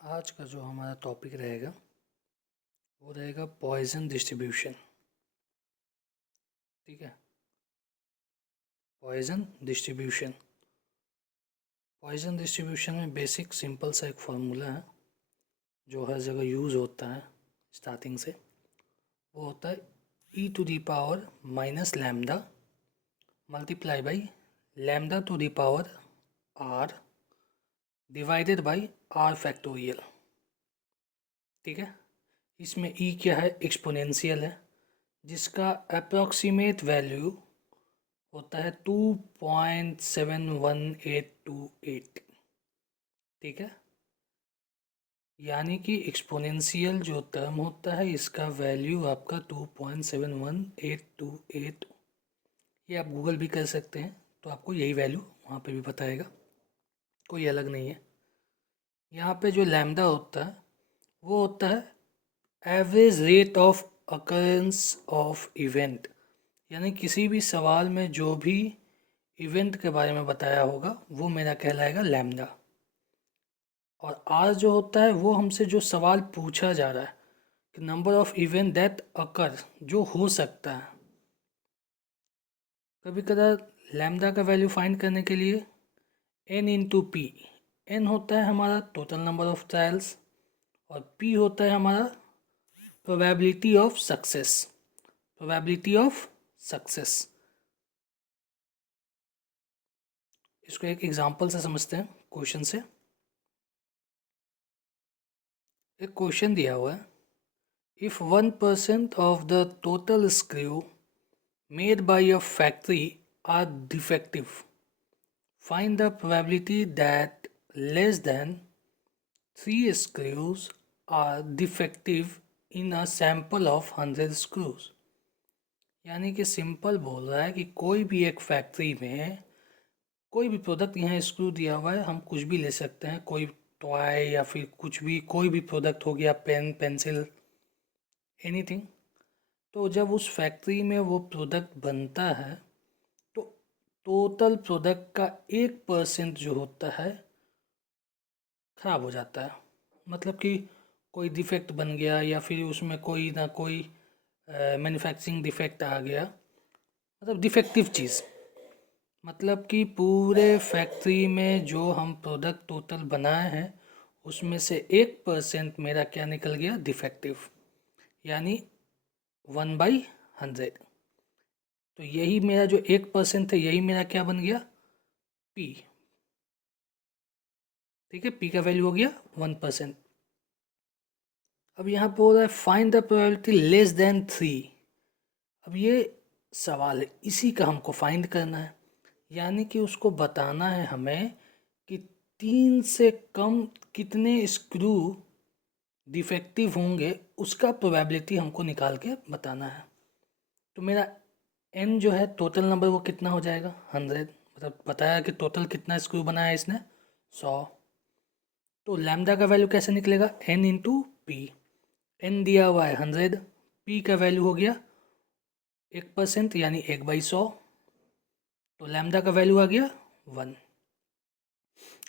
आज का जो हमारा टॉपिक रहेगा वो रहेगा पॉइजन डिस्ट्रीब्यूशन। ठीक है, पॉइजन डिस्ट्रीब्यूशन। पॉइजन डिस्ट्रीब्यूशन में बेसिक सिंपल सा एक फार्मूला है जो हर जगह यूज़ होता है स्टार्टिंग से। वो होता है e to the power minus lambda multiply by lambda to the power r divided by r factorial. ठीक है, इसमें ई क्या है? एक्सपोनेंशियल है, जिसका अप्रॉक्सीमेट वैल्यू होता है 2.71828। ठीक है, यानी कि एक्सपोनेंशियल जो टर्म होता है इसका वैल्यू आपका 2.71828। ये आप गूगल भी कर सकते हैं तो आपको यही वैल्यू वहाँ पे भी बताएगा, कोई अलग नहीं है। यहाँ पे जो लैम्डा होता है वो होता है average rate of occurrence of event, यानी किसी भी सवाल में जो भी इवेंट के बारे में बताया होगा वो मेरा कहलाएगा लैम्डा। और आर जो होता है वो हमसे जो सवाल पूछा जा रहा है कि number of event that occur, जो हो सकता है। कभी कभार लैम्डा का वैल्यू फाइंड करने के लिए एन इंटू पी, एन होता है हमारा टोटल नंबर ऑफ ट्रायल्स और पी होता है हमारा probability of success. Probability of success, इसको एक एग्जांपल से समझते हैं, क्वेश्चन से। एक क्वेश्चन दिया हुआ है, if 1% of the total screw made by a factory are defective, find the probability that less than 3 screws are defective in a sample of 100 screws। यानी कि सिंपल बोल रहा है कि कोई भी एक फैक्ट्री में कोई भी प्रोडक्ट, यहाँ स्क्रू दिया हुआ है, हम कुछ भी ले सकते हैं, कोई टॉय या फिर कुछ भी, कोई भी प्रोडक्ट हो गया, पेन, पेंसिल, एनीथिंग। तो जब उस फैक्ट्री में वो प्रोडक्ट बनता है तो टोटल प्रोडक्ट का 1% जो होता है ख़राब हो जाता है। मतलब कि कोई डिफेक्ट बन गया या फिर उसमें कोई ना कोई मैन्युफैक्चरिंग डिफेक्ट आ गया, मतलब डिफेक्टिव चीज़। मतलब कि पूरे फैक्ट्री में जो हम प्रोडक्ट टोटल बनाए हैं उसमें से 1% मेरा क्या निकल गया? डिफेक्टिव, यानी 1/100। तो यही मेरा जो 1% है यही मेरा क्या बन गया? पी। ठीक है, पी का वैल्यू हो गया 1%। अब यहाँ पे हो रहा है find the probability less than 3। अब ये सवाल है, इसी का हमको फाइंड करना है, यानी कि उसको बताना है हमें कि 3 से कम कितने स्क्रू डिफेक्टिव होंगे, उसका प्रोबेबिलिटी हमको निकाल के बताना है। तो मेरा एन जो है टोटल नंबर वो कितना हो जाएगा? 100। मतलब बताया कि टोटल कितना स्क्रू बनाया इसने? 100। तो लैम्डा का वैल्यू कैसे निकलेगा? N into P. एन दिया हुआ है 100, पी का वैल्यू हो गया 1%, यानी 1/100। तो लैम्डा का वैल्यू आ गया 1।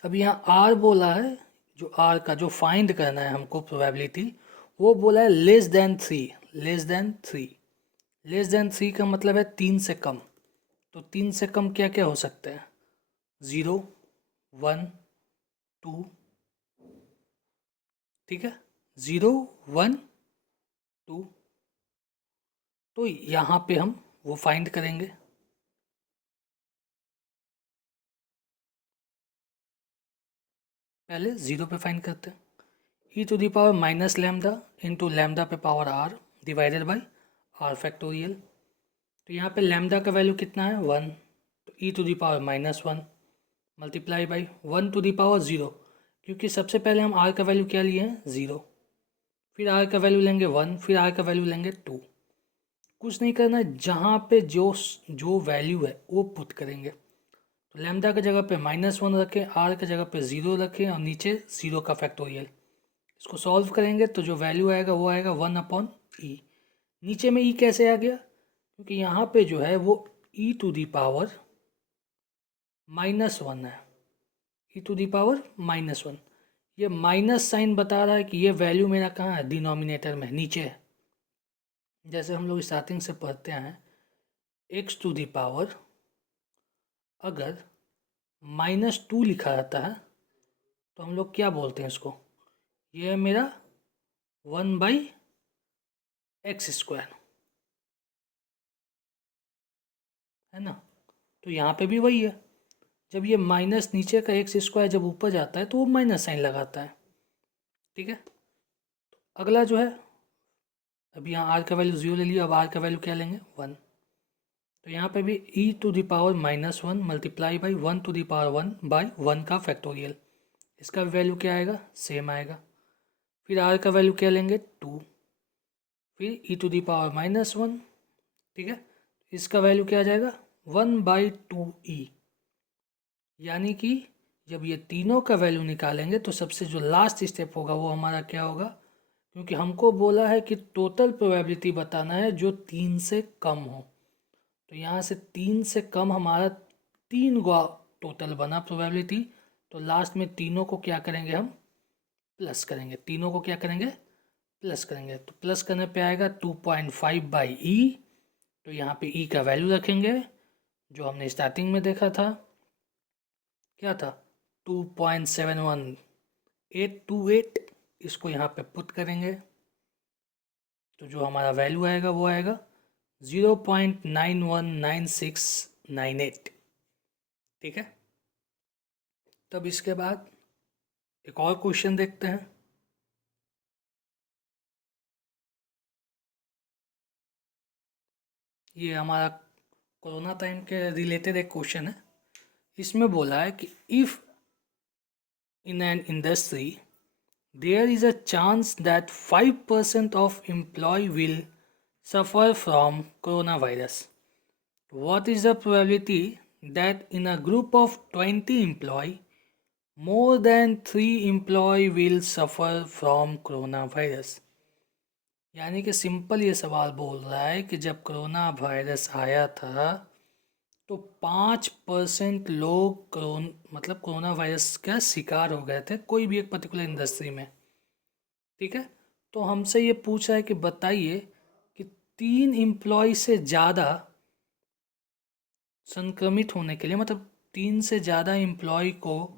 अब यहाँ आर बोला है, जो आर का जो फाइंड करना है हमको प्रोबेबिलिटी, वो बोला है less than 3। Less than 3, less than 3 का मतलब है 3 से कम। तो 3 से कम क्या क्या हो सकता है? 0, 1, 2। ठीक है, 0, 1, 2। तो यहाँ पे हम वो फाइंड करेंगे। पहले 0 पे फाइंड करते हैं, e to the power minus lambda into lambda पे power r divided by r factorial. तो यहाँ पे लैम्डा का वैल्यू कितना है? 1। तो e to the power -1 multiply by 1 to the power 0, क्योंकि सबसे पहले हम आर का वैल्यू क्या लिए हैं? 0। फिर आर का वैल्यू लेंगे 1, फिर आर का वैल्यू लेंगे 2। कुछ नहीं करना है, जहाँ पे जो जो वैल्यू है वो पुट करेंगे। तो लैम्डा की जगह पे -1 रखें, आर की जगह पे 0 रखें और नीचे 0 का फैक्टोरियल। इसको सॉल्व करेंगे तो जो वैल्यू आएगा वो आएगा 1/e। नीचे में ई कैसे आ गया? क्योंकि यहाँ पे जो है वो ई टू दी पावर -1 है, ई टू दी पावर -1। ये माइनस साइन बता रहा है कि ये वैल्यू मेरा कहाँ है, डिनोमिनेटर में नीचे है। जैसे हम लोग स्टार्टिंग से पढ़ते हैं, एक्स टू दी पावर अगर -2 लिखा रहता है तो हम लोग क्या बोलते हैं इसको, ये है मेरा 1/x², है ना। तो यहाँ पे भी वही है, जब ये माइनस नीचे का x² जब ऊपर जाता है तो वो माइनस साइन लगाता है, ठीक है। अगला जो है, अब यहाँ r का वैल्यू 0 ले लिया, अब r का वैल्यू क्या लेंगे, 1। तो यहाँ पे भी e⁻⁻1 मल्टीप्लाई बाई 1⁻1 का फैक्टोरियल, इसका वैल्यू क्या आएगा, सेम आएगा। फिर r का वैल्यू क्या लेंगे, 2। फिर e⁻⁻1, ठीक है, इसका वैल्यू क्या आ जाएगा, 1/2e। यानी कि जब ये तीनों का वैल्यू निकालेंगे तो सबसे जो लास्ट स्टेप होगा वो हमारा क्या होगा, क्योंकि हमको बोला है कि टोटल प्रोबेबिलिटी बताना है जो 3 से कम हो। तो यहाँ से 3 से कम हमारा 3 गो टोटल बना प्रोबेबिलिटी, तो लास्ट में तीनों को क्या करेंगे, हम प्लस करेंगे। तीनों को क्या करेंगे, प्लस करेंगे। तो प्लस करने पे आएगा 2.5/e। तो यहाँ पे e का वैल्यू रखेंगे जो हमने स्टार्टिंग में देखा था, क्या था, 2.71828। इसको यहाँ पे पुट करेंगे तो जो हमारा वैल्यू आएगा वो आएगा 0.919698, ठीक है। तब इसके बाद एक और क्वेश्चन देखते हैं। ये हमारा कोरोना टाइम के रिलेटेड एक क्वेश्चन है। इसमें बोला है कि if in an industry there is a chance that 5% of employee will suffer from coronavirus. What is the probability that in a group of 20 employee, more than 3 employee will suffer from coronavirus? यानी कि simple ये सवाल बोल रहा है कि जब corona virus आया था तो 5% लोग कोरोना वायरस का शिकार हो गए थे कोई भी एक पर्टिकुलर इंडस्ट्री में, ठीक है। तो हमसे ये पूछा है कि बताइए कि 3 एम्प्लॉय से ज़्यादा संक्रमित होने के लिए, मतलब 3 से ज़्यादा एम्प्लॉय को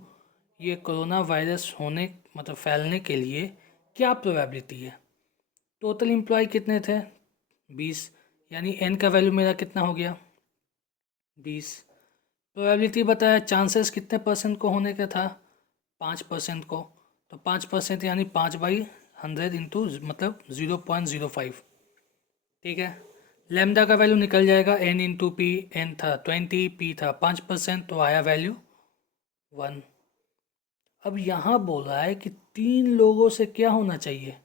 ये कोरोना वायरस होने फैलने के लिए क्या प्रोबेबिलिटी है। टोटल एम्प्लॉय कितने थे, 20, यानी n का वैल्यू मेरा कितना हो गया, 20। प्रोबेबिलिटी बताया चांसेस कितने परसेंट को होने का था, 5% को। तो 5% यानी 5/100 इंटू 0.05, ठीक है। लैम्डा का वैल्यू निकल जाएगा n इंटू पी, एन था 20, पी था 5%, तो आया वैल्यू 1। अब यहाँ बोल रहा है कि 3 लोगों से क्या होना चाहिए,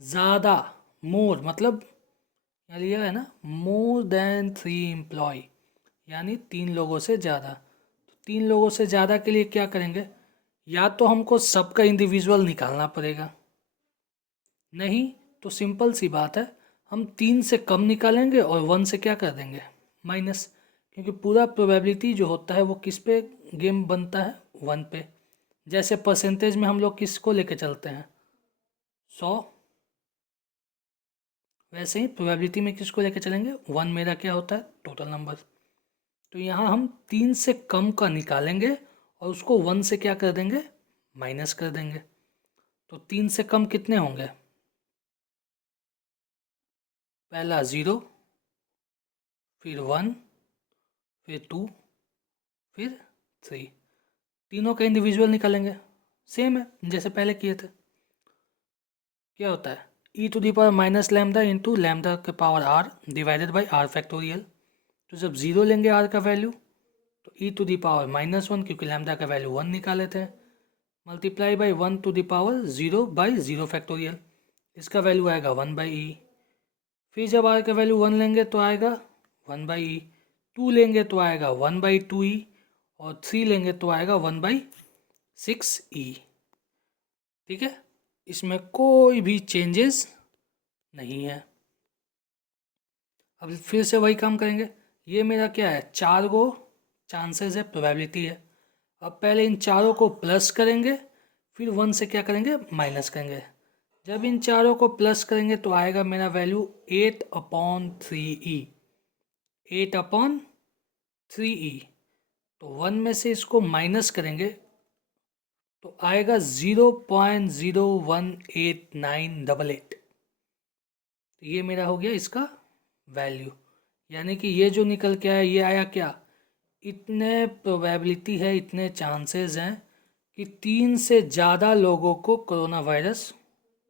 ज़्यादा, मोर, मतलब यहाँ लिया है ना, मोर देन 3 एम्प्लॉय, यानी 3 लोगों से ज़्यादा। तो 3 लोगों से ज़्यादा के लिए क्या करेंगे, या तो हमको सबका इंडिविजुअल निकालना पड़ेगा, नहीं तो सिंपल सी बात है, हम 3 से कम निकालेंगे और 1 से क्या कर देंगे, माइनस। क्योंकि पूरा प्रोबेबिलिटी जो होता है वो किस पे गेम बनता है, 1 पे। जैसे परसेंटेज में हम लोग किसको लेके चलते हैं, 100, वैसे ही प्रोबेबिलिटी में किसको लेके चलेंगे, 1 मेरा क्या होता है, टोटल नंबर। तो यहाँ हम 3 से कम का निकालेंगे और उसको 1 से क्या कर देंगे, माइनस कर देंगे। तो 3 से कम कितने होंगे, पहला 0, फिर 1, फिर 2, फिर 3। तीनों का इंडिविजुअल निकालेंगे, सेम है जैसे पहले किए थे। क्या होता है, e⁻⁻λ इंटू लैम्डा के power r divided by r factorial. तो जब 0 लेंगे r का वैल्यू तो e⁻⁻1, क्योंकि लैम्डा का वैल्यू 1 निकाले थे, मल्टीप्लाई बाई 1⁻0/0 फैक्टोरियल, इसका वैल्यू आएगा 1/e। फिर जब r का वैल्यू 1 लेंगे तो आएगा 1/e, 2 लेंगे तो आएगा 1/2e, और 3 लेंगे तो आएगा 1/6e, ठीक है। इसमें कोई भी चेंजेस नहीं है। अब फिर से वही काम करेंगे, ये मेरा क्या है, 4 गो चांसेस है, प्रोबेबिलिटी है। अब पहले इन चारों को प्लस करेंगे, फिर 1 से क्या करेंगे, माइनस करेंगे। जब इन चारों को प्लस करेंगे तो आएगा मेरा वैल्यू 8/3e, 8/3e। तो 1 में से इसको माइनस करेंगे तो आएगा 0.018988। तो ये मेरा हो गया इसका वैल्यू, यानी कि ये जो निकल के आया ये आया क्या, इतने प्रोबेबिलिटी है, इतने चांसेस हैं कि 3 से ज़्यादा लोगों को कोरोना वायरस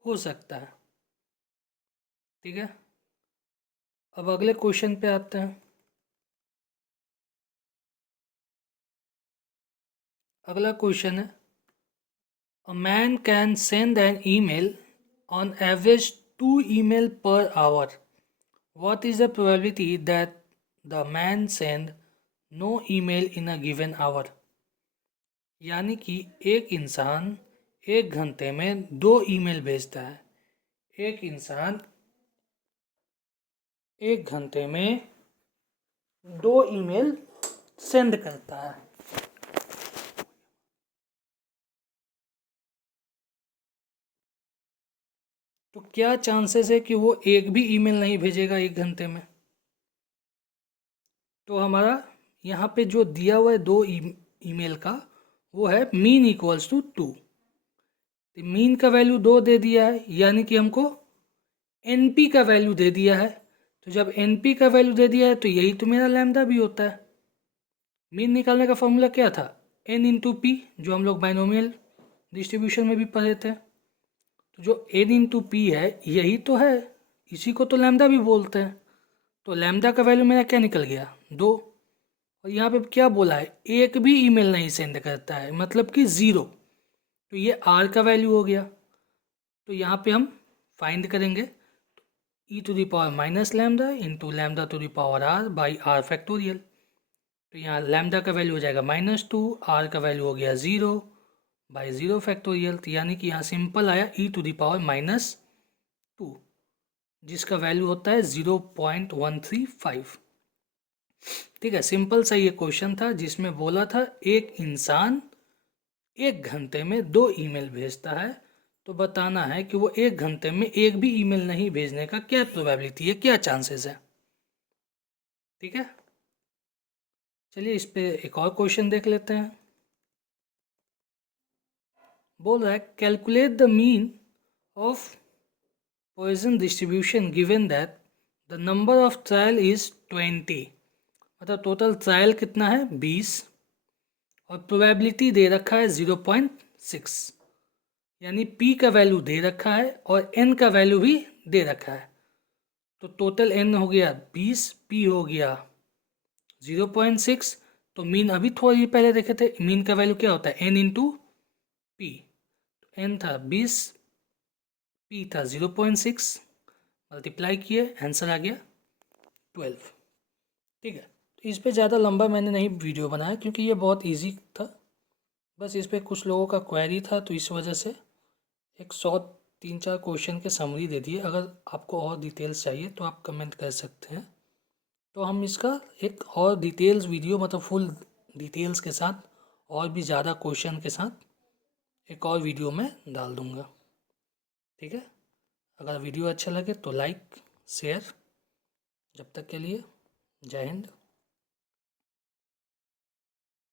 हो सकता है। ठीक है, अब अगले क्वेश्चन पे आते हैं। अगला क्वेश्चन है, a man can send an email on average 2 email per hour. What is the probability that the man send no email in a given hour? यानी कि एक इंसान 1 घंटे में 2 ईमेल भेजता है। एक इंसान 1 घंटे में 2 ईमेल सेंड करता है। तो क्या चांसेस है कि वो एक भी ईमेल नहीं भेजेगा 1 घंटे में? तो हमारा यहाँ पे जो दिया हुआ है 2 ईमेल का, वो है मीन इक्वल्स टू 2। मीन का वैल्यू 2 दे दिया है, यानी कि हमको एनपी का वैल्यू दे दिया है। तो जब एनपी का वैल्यू दे दिया है तो यही तो मेरा लैम्डा भी होता है। मीन निकालने का फॉर्मूला क्या था, एन इंटू पी, जो हम लोग बाइनोमियल डिस्ट्रीब्यूशन में भी पढ़े थे। तो जो एन इंटू पी है यही तो है, इसी को तो लैम्डा भी बोलते हैं। तो लैम्डा का वैल्यू मेरा क्या निकल गया, 2। और यहाँ पे क्या बोला है, एक भी ईमेल नहीं सेंड करता है, मतलब कि 0। तो ये आर का वैल्यू हो गया। तो यहाँ पे हम फाइंड करेंगे e to the power minus lambda into lambda to the power r by r factorial. तो यहाँ लैम्डा का वैल्यू हो जाएगा -2, आर का वैल्यू हो गया 0 बाई 0 फैक्टोरियल। तो यानी कि यहाँ सिंपल आया e टू द पावर -2, जिसका वैल्यू होता है 0.135। ठीक है, सिंपल सा ये क्वेश्चन था जिसमें बोला था एक इंसान 1 घंटे में 2 ईमेल भेजता है, तो बताना है कि वो 1 घंटे में एक भी ईमेल नहीं भेजने का क्या प्रोबेबिलिटी है, क्या चांसेस है। ठीक है, चलिए इस पे एक और क्वेश्चन देख लेते हैं। बोल रहा है calculate the mean of Poisson distribution given that the number of trial is 20। मतलब टोटल ट्रायल कितना है, 20, और प्रोबेबिलिटी दे रखा है 0.6, यानी p का वैल्यू दे रखा है और n का वैल्यू भी दे रखा है। तो टोटल n हो गया 20, p हो गया 0.6। तो मीन अभी थोड़ी पहले देखे थे, मीन का वैल्यू क्या होता है, n इंटू पी। n था 20, p था 0.6, मल्टीप्लाई किए, आंसर आ गया 12। ठीक है, तो इस पे ज़्यादा लंबा मैंने नहीं वीडियो बनाया क्योंकि ये बहुत इजी था। बस इस पे कुछ लोगों का क्वेरी था तो इस वजह से एक 3-4 क्वेश्चन के समरी दे दिए। अगर आपको और डिटेल्स चाहिए तो आप कमेंट कर सकते हैं, तो हम इसका एक और डिटेल्स वीडियो, मतलब फुल डिटेल्स के साथ और भी ज़्यादा क्वेश्चन के साथ एक और वीडियो में डाल दूँगा। ठीक है, अगर वीडियो अच्छा लगे तो लाइक शेयर। जब तक के लिए जय हिंद।